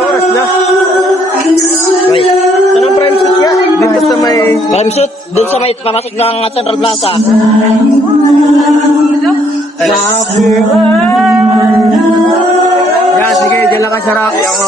Oras na. Anong prime suit yan? Dito sa may... Prime suit, doon sa may pamasok ng Central Plaza. Yan, sige, dyan lang ka sa Rocky. Ako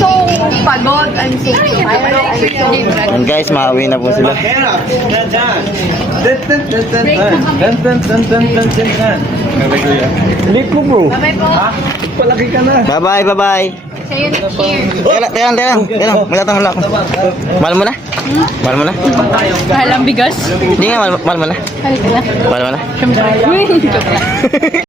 So pagod, I'm so tired, I'm so And guys, mauwi na po sila. Lik mo bro. bye po. Palaki ka na. Bye-bye, bye-bye. Sa'yo na cheers. Teka lang. Magtatang ako. Mahal mo na? Mahal mo na? Halang bigas. Hindi nga, mahal mo na. Halika na. Mahal mo na? Siyempre. Joke lang.